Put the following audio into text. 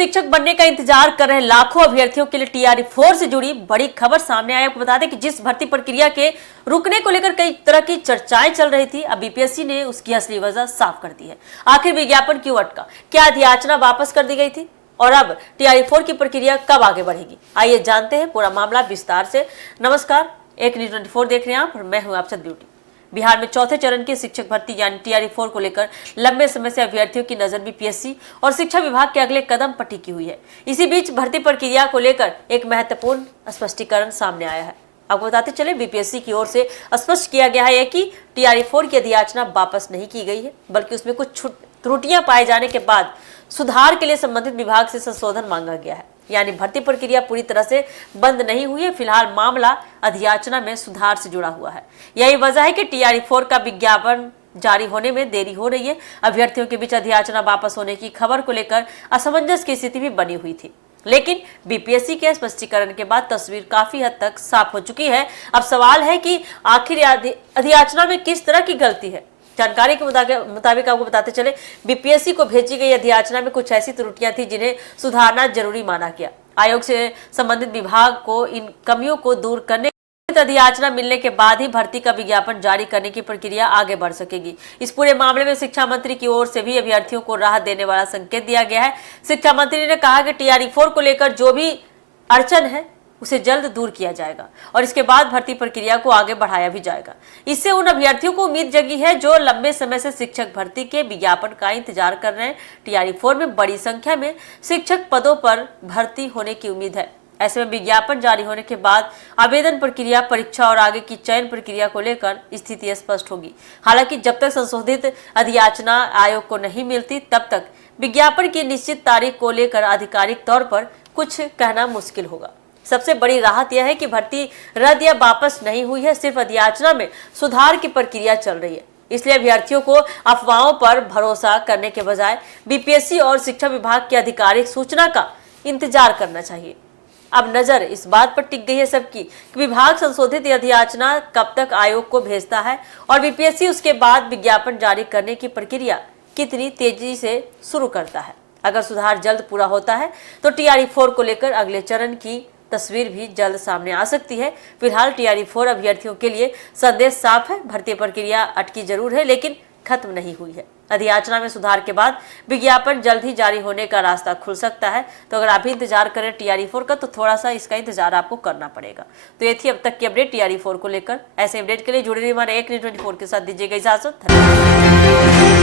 शिक्षक बनने का इंतजार कर रहे लाखों अभ्यर्थियों के लिए टीआरई 4 से जुड़ी बड़ी खबर सामने आई। आपको बता दें कि जिस भर्ती प्रक्रिया के रुकने को लेकर कई तरह की चर्चाएं चल रही थी, अब बीपीएससी ने उसकी असली वजह साफ कर दी है। आखिर विज्ञापन क्यों अटका, क्या याचना वापस कर दी गई थी और अब टीआरई 4 की प्रक्रिया कब आगे बढ़ेगी, आइए जानते हैं पूरा मामला विस्तार से। नमस्कार, एक न्यूज़ 24 देख रहे हैं आप और मैं हूं आपसे ब्यूटी। बिहार में चौथे चरण की शिक्षक भर्ती यानी टीआरई 4 को लेकर लंबे समय से अभ्यर्थियों की नजर बीपीएससी और शिक्षा विभाग के अगले कदम पर टिकी हुई है। इसी बीच भर्ती प्रक्रिया को लेकर एक महत्वपूर्ण स्पष्टीकरण सामने आया है। आपको बताते चले, बीपीएससी की ओर से स्पष्ट किया गया है कि टीआरई 4 की अधियाचना वापस नहीं की गई है, बल्कि उसमें कुछ त्रुटियां पाए जाने के बाद सुधार के लिए संबंधित विभाग से संशोधन मांगा गया है। यानी भर्ती प्रक्रिया पूरी तरह से बंद नहीं हुई है, फिलहाल मामला अधियाचना में सुधार से जुड़ा हुआ है। यही वजह है कि टीआरई 4 का विज्ञापन जारी होने में देरी हो रही है। अभ्यर्थियों के बीच अधियाचना वापस होने की खबर को लेकर असमंजस की स्थिति भी बनी हुई थी, लेकिन बीपीएससी के स्पष्टीकरण के बाद तस्वीर काफी हद तक साफ हो चुकी है। अब सवाल है कि आखिर अधियाचना में किस तरह की गलती है। जानकारी के मुताबिक आपको बताते चले, बीपीएससी को भेजी गई अधियाचना में कुछ ऐसी त्रुटियां थी जिन्हें सुधारना जरूरी माना गया। आयोग से संबंधित विभाग को इन कमियों को दूर करने अधियाचना मिलने के बाद ही भर्ती का विज्ञापन जारी करने की प्रक्रिया आगे बढ़ सकेगी। इस पूरे मामले में शिक्षा मंत्री की ओर से भी अभ्यर्थियों को राहत देने वाला संकेत दिया गया है। शिक्षा मंत्री ने कहा कि टीआरई 4 को लेकर जो भी अड़चन है उसे जल्द दूर किया जाएगा और इसके बाद भर्ती प्रक्रिया को आगे बढ़ाया भी जाएगा। इससे उन अभ्यर्थियों को उम्मीद जगी है जो लंबे समय से शिक्षक भर्ती के विज्ञापन का इंतजार कर रहे हैं। टीआरई 4 में बड़ी संख्या में शिक्षक पदों पर भर्ती होने की उम्मीद है। ऐसे में विज्ञापन जारी होने के बाद आवेदन प्रक्रिया, परीक्षा और आगे की चयन प्रक्रिया को लेकर स्थिति स्पष्ट होगी। हालांकि जब तक संशोधित अधियाचना आयोग को नहीं मिलती, तब तक विज्ञापन की निश्चित तारीख को लेकर आधिकारिक तौर पर कुछ कहना मुश्किल होगा। सबसे बड़ी राहत यह है कि भर्ती रद्द या वापस नहीं हुई है, सिर्फ अधियाचना में सुधार की प्रक्रिया चल रही है। इसलिए अभ्यर्थियों को अफवाहों पर भरोसा करने के बजाय बीपीएससी और शिक्षा विभाग की आधिकारिक सूचना का इंतजार करना चाहिए। अब नजर इस बात पर टिक गई है सबकी कि विभाग संशोधित अधियाचना कब तक आयोग को भेजता है और बीपीएससी उसके बाद विज्ञापन जारी करने की प्रक्रिया कितनी तेजी से शुरू करता है। अगर सुधार जल्द पूरा होता है तो टीआरई 4 को लेकर अगले चरण की तस्वीर भी जल्द सामने आ सकती है। फिलहाल टीआरई 4 अभ्यर्थियों के लिए संदेश साफ है, भर्ती प्रक्रिया अटकी जरूर है लेकिन खत्म नहीं हुई है। अधियाचना में सुधार के बाद विज्ञापन जल्द ही जारी होने का रास्ता खुल सकता है। तो अगर आप भी इंतजार करें टीआरई 4 का, तो थोड़ा सा इसका इंतजार आपको करना पड़ेगा। तो ये थी अब तक की अपडेट टीआरई 4 को लेकर। ऐसे अपडेट के लिए जुड़े रहिए हमारे एक न्यूज़ 24 के साथ। दीजिएगा इजाजत। धन्यवाद।